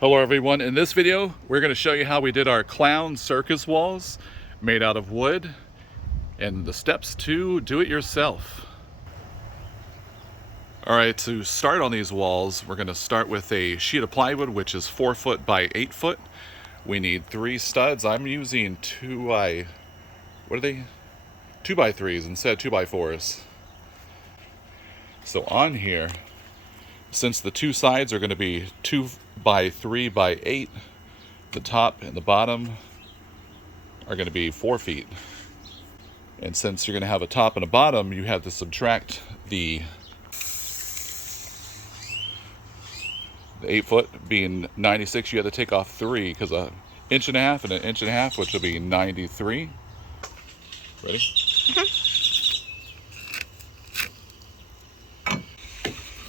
Hello everyone, in this video we're going to show you how we did our clown circus walls made out of wood and the steps to do it yourself. Alright, to start on these walls we're going to start with a sheet of plywood which is 4 foot by 8 foot. We need 3 studs. I'm using 2 by 3s instead of 2 by 4s. So on here, since the 2 sides are going to be 2 by 3 by 8, the top and the bottom are going to be 4 feet. And since you're going to have a top and a bottom, you have to subtract the 8 foot being 96. You have to take off 3 because an inch and a half and an inch and a half, which will be 93. Ready?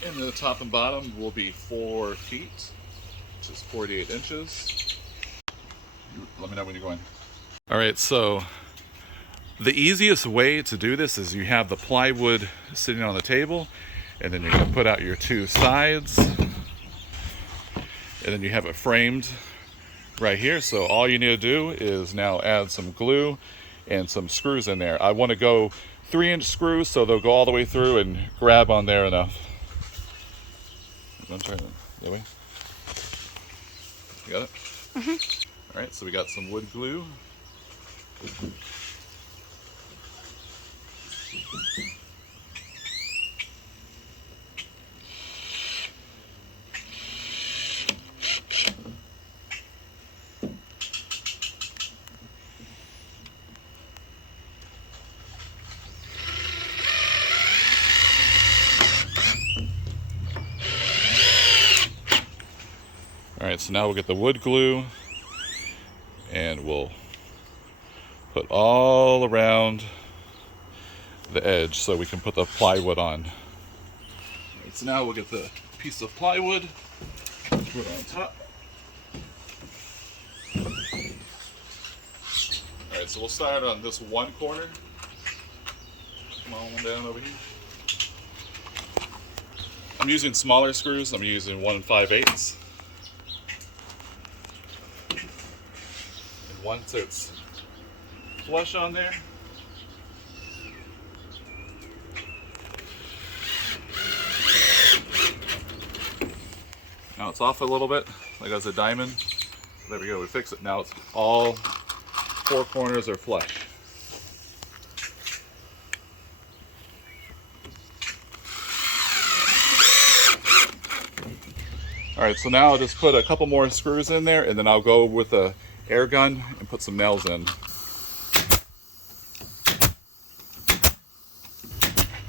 And the top and bottom will be 4 feet, which is 48 inches. Let me know when you're going. All right, so the easiest way to do this is you have the plywood sitting on the table, and then you can put out your 2 sides, and then you have it framed right here. So all you need to do is now add some glue and some screws in there. I want to go 3-inch screws so they'll go all the way through and grab on there enough. Try that way. You got it? Mm-hmm. All right, so we got some wood glue. All right, so now we'll get the wood glue and we'll put all around the edge so we can put the plywood on. Right, so now we'll get the piece of plywood, put it on top. All right, so we'll start on this one corner. Come on down over here. I'm using smaller screws. I'm using 1 5/8. Once it's flush on there, now it's off a little bit, like as a diamond. There we go, we fix it. Now it's all 4 corners are flush. Alright, so now I'll just put a couple more screws in there, and then I'll go with a air gun and put some nails in.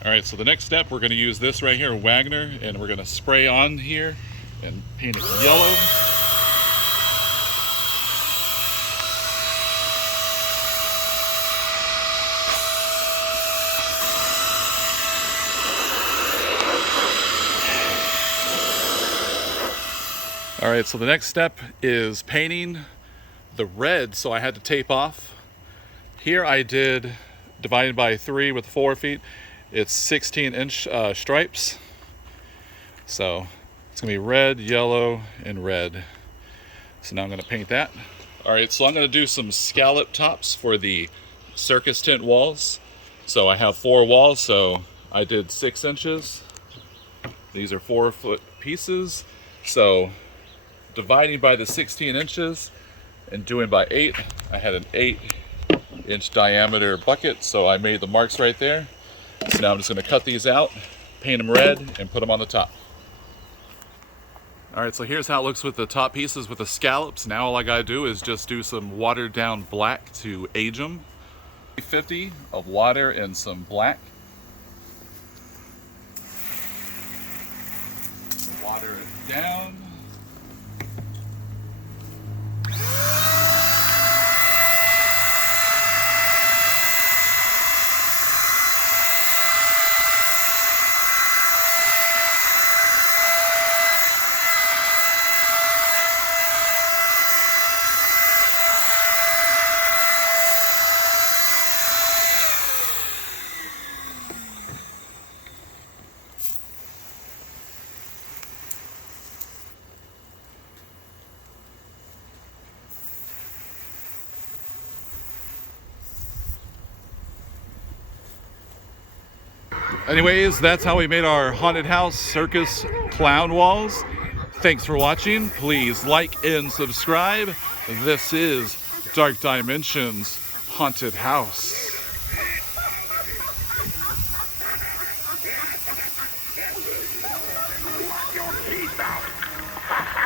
Alright, so the next step, we're going to use this right here, Wagner, and we're going to spray on here and paint it yellow. Alright, so the next step is painting the red, so I had to tape off. Here I did divided by 3 with 4 feet. It's 16-inch stripes. So it's gonna be red, yellow, and red. So now I'm gonna paint that. All right, so I'm gonna do some scallop tops for the circus tent walls. So I have 4 walls, so I did 6 inches. These are 4-foot pieces. So dividing by the 16 inches, and doing by 8, I had an 8-inch diameter bucket, so I made the marks right there. So now I'm just going to cut these out, paint them red, and put them on the top. Alright, so here's how it looks with the top pieces with the scallops. Now all I got to do is just do some watered down black to age them. 50 of water and some black. Water it down. Anyways, that's how we made our haunted house circus clown walls. Thanks for watching. Please like and subscribe. This is Dark Dimensions Haunted House. Watch your teeth out!